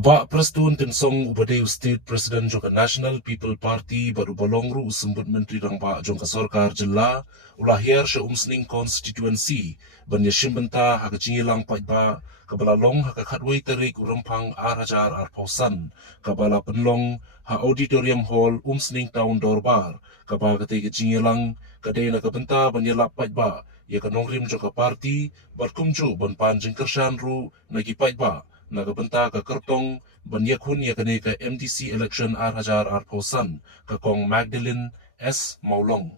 Ubah Prestun Tensong Ubadeu State President Jongka National People Party baru balongru usembut Menteri Rangba Jongka Sorkar Jela ulahir sya umsning constituency ban yashim benta haka jingilang paitba kabalalong haka khatway tarik urampang arajar arpausan kabala penlong ha auditorium hall umsning town dorbar kabala kate jingilang kadai na kabenta ban yalap paitba ya kanongrim Jongka Party barkumju ban panjing kershan ru nagi paitba nagabenta ka kertong banyakun ya kane ka MDC election Hajar Arposan ka kong Magdalene S. Maulong.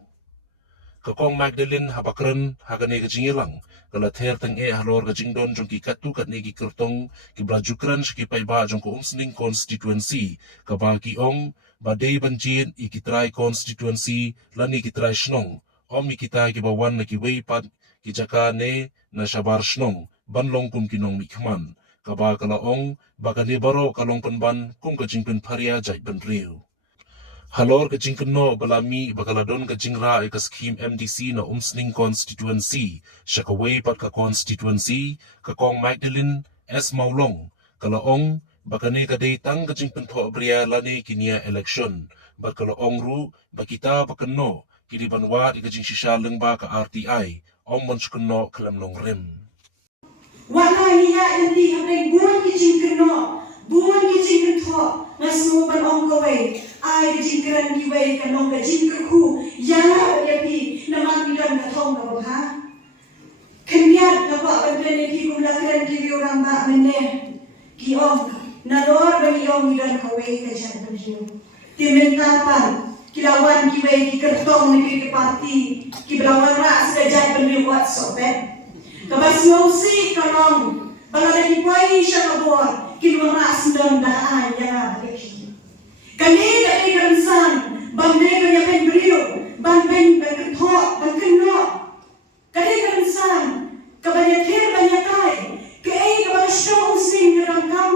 Ka kong Magdalene habakran hagane ka jingilang kala ther tang halor ka jingdon jong ki katu kat negi kertong ki blajukran shki paiba jong ko umsning constituency ka ba ki ong badai banjin ikitrai constituency lani kitrai shnong om ikita ki bawan na ki weipat ki jaka ne na shabar shnong banlong kum kinong mikman kaba kalaong bagani baro kalong penban kung kajingpen paria jai benriu. Halor kajingken no balami bakaladon kajingra ka scheme MDC na umsning constituency syakaway pat ka constituency ka kong Magdalene S. Maulong kalaong bakani kadai tang kajingpen to bria lani kinia election bat kalaong ru bakita bakanno kini banwa ikajing shisha lengba ka RTI om monchkenno kalam nong rem. Wala niya hindi hanggang buwan kijing kano, buwan kijing kanto, na sumuban ang kaway, ay kijing karan kiway kanong kajing kaku, yana yapi na magbilang katong na ha? Kanyat na ba ang planeti kung lakaran kiwiyo ramba mene, kiyong, nalor ba kiyong milang kaway kajang kanyo. Timintapan, kilawan kiway kikartong na kikipati, kibrawan raas kajang kanyo whatsoever. Kabas ngausi kalong balada kipuai siya kabor kinuras dan daan ya bagi kani dari gansan bande kanya pendrio banben berketok berkeno kani gansan kabanya kir banyak kai kei kabanya shong sing kerangkam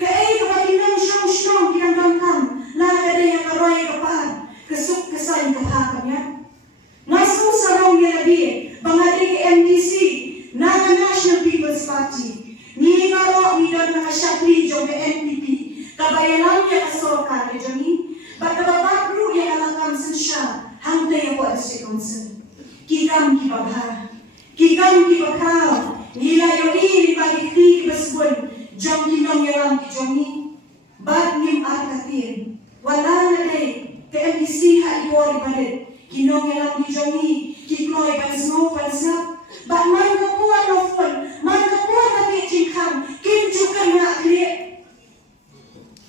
kei kabanya shong kerangkam la kade yang aroi kapan kesuk kesain kehakamnya ngasu sarong ya nabi bangadi ke MDC Naga National People's Party ni baro ni dan nakashapli jong NPP kabayanan ya kasorka ke joni bakababru ya alakam sensya hangte ya si konsen kikam kibabha nila yoi ni bagi ti basbun jong kinong yalam ki joni bad nim arkatin wala na day ke MDC ha iwori badet kinong yalam ki joni kikloy pansno pansap but man kapuan of one, man kapuan na kijingkam, kinjukan na akli.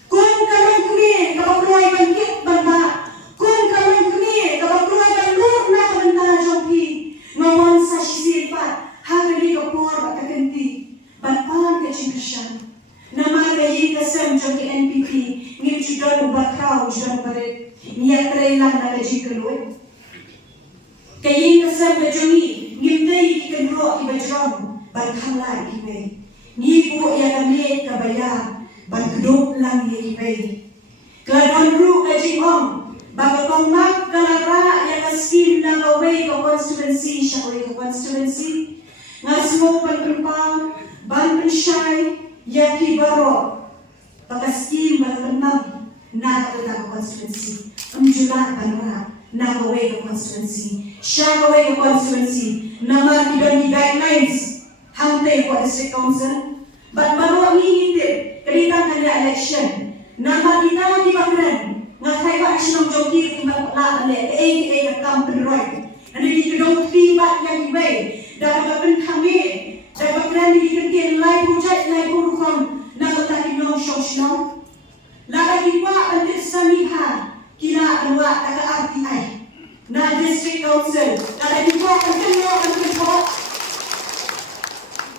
Kung kalong kuni, kapagluay bangkit bamba, kung kalong kuni, kapagluay banglur na kabanta jompi, ngawan sa sisipat, hagani kapuan at kaganti, batpalan kajingkasyan, namagayi kasam jompi NPP, ngipjudan ubakraw, judan barit, niyakray lang na kajingkaluit. Kayin kasam na jomi, ngimtay ikanro ibajrom barkhamla ibe ni po ya kami kabaya barkdop lang ibe kladonru kajingom bagapang mag kalara ya kaskim na away ko constituency siya ko constituency ngasmo panpang ban penshay ya kibaro pakaskim bagapang na ka constituency amjula banra Nakaway the constituency, Shakaway the constituency, Nama Kidoni guidelines, Hante for district council, but Maro hindi, Kalita kanya election, Nama kita di Bakran, Ngakai ba action of Joki in Bakla, A company right, and if you don't feedback yang way, dapat kami, dapat kami dikerjain live project live program, Nakataki no show snow, Lagi pa ang sanihan. Kila dua kata RTI na district council kata dua ang kenyo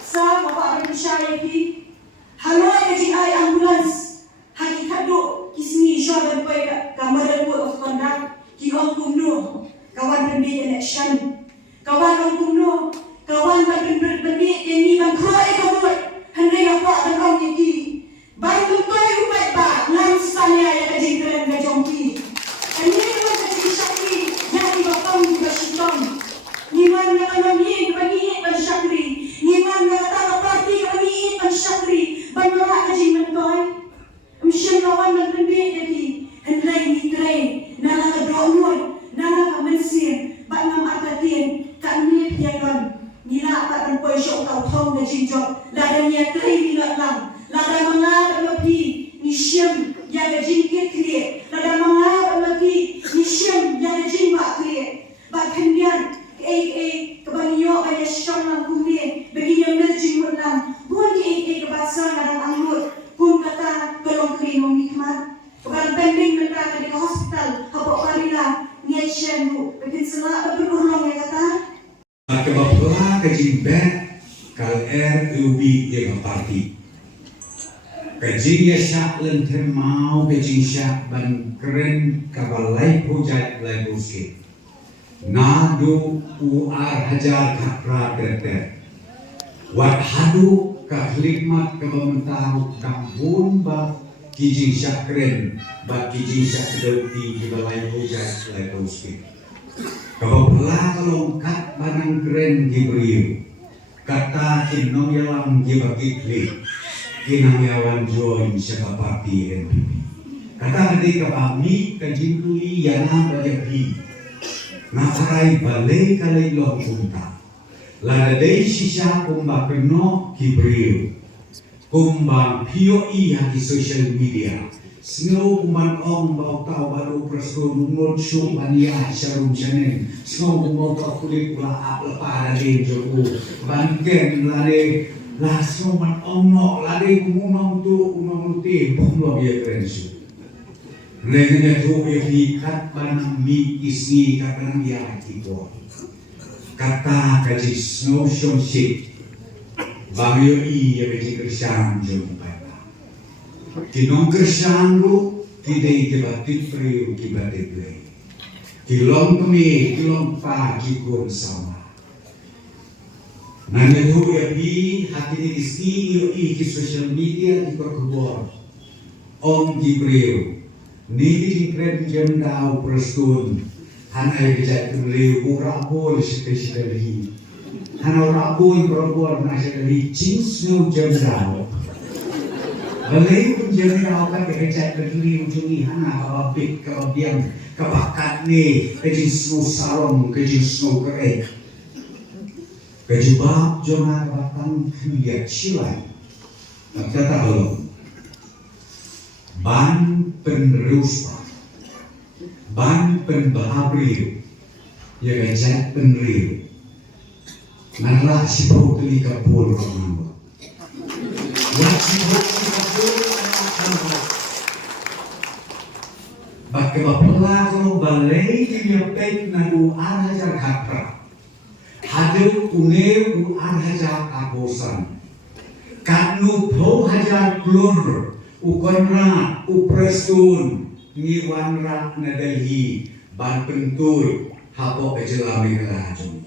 sa Bapak Syariah halo KGI ambulance hakikat do kisni syabat boy kamar of conduct kiwang kumno kawan pembi election kawan kumno kawan pembi ini bangkoi kabut handai apa bangkau gigi baik toy umat ba ngan sanya ya kajingkran ngajongki ini adalah kajing syakri yang dibakang juga syutam niman na kanami bagi ban syakri niman na tata parti kami ban syakri piakan nila pat dan poi syok tau thong na jinjok la dan ya kai ni lot lam la dan manga ba pi ni shem ya ga jin ke kre la dan manga ba pi ni shem ya ga jin ba kre ba kendian kebanyo ba ya syong lang kumne bagi yang na jin mut lam buat ke kebasa dan angmut kun kata tolong kri mo hikmat keban pending mentang di hospital habok parila niat syenu bikin selak berulong ya kata Kebapela kejimbet kal ubi yang parti. Kejing ya syak lentera mau kejing syak ban keren kabalai projek lai buske. Nadu hajar kapra kreter. Wat hadu kahlikmat kebementau kampun ba kijing syak keren ba kijing syak kedauti di balai projek lai buske. Kebapela kelongkat barang keren Gibril kata kinong yalang gibagi klik kinang yawan join siapa parti NPP kata ketika kami kajintuli yana bajabi ngaparai balai kalai long punta ladai sisa kumba keno Gibril kumba POE haki social media Snow kuman ong bau tau baru presko nunut syuk bania syarum syanen Snow kumau tau kulit pula ap lepa dari joku Bangken lade lah snow man ong no lade kumunong tu unong luti Punglo biya krensu Renanya tu ya hikat banang mi isni katanang ya akibo Kata kaji snow syong syik Bangyo i ya kaji kersyang joku Kinong kersanggu kidai kibatit priu kibatit play. Kilong kami kilong pa kikun sama. Nanya tu ya pi hati ni diski yo i ki social media di perkubuan. Om Gibril ni di kren jam dau perstun. Hanai kejat priu urabol sekali. Hanau rabol perkubuan nasional cinsnu jam dau. Balai pun jadi awak kecak berdiri ujungi hana kababik kababiang kabakat ni kejin snow sarong kejin snow kerek kejubab jona kabatang lihat silai kata belum ban penerus ban penbahabriu ya kecak penriu ngarlah si bau teli kapul ramah Bakke bapela kalau balai dia pek nadu hajar kapra, hadu uneu hajar abosan, kanu po hajar klur, ukonra uprestun, ngiwanra nadalhi ban pentul hapo kejelami kelajung.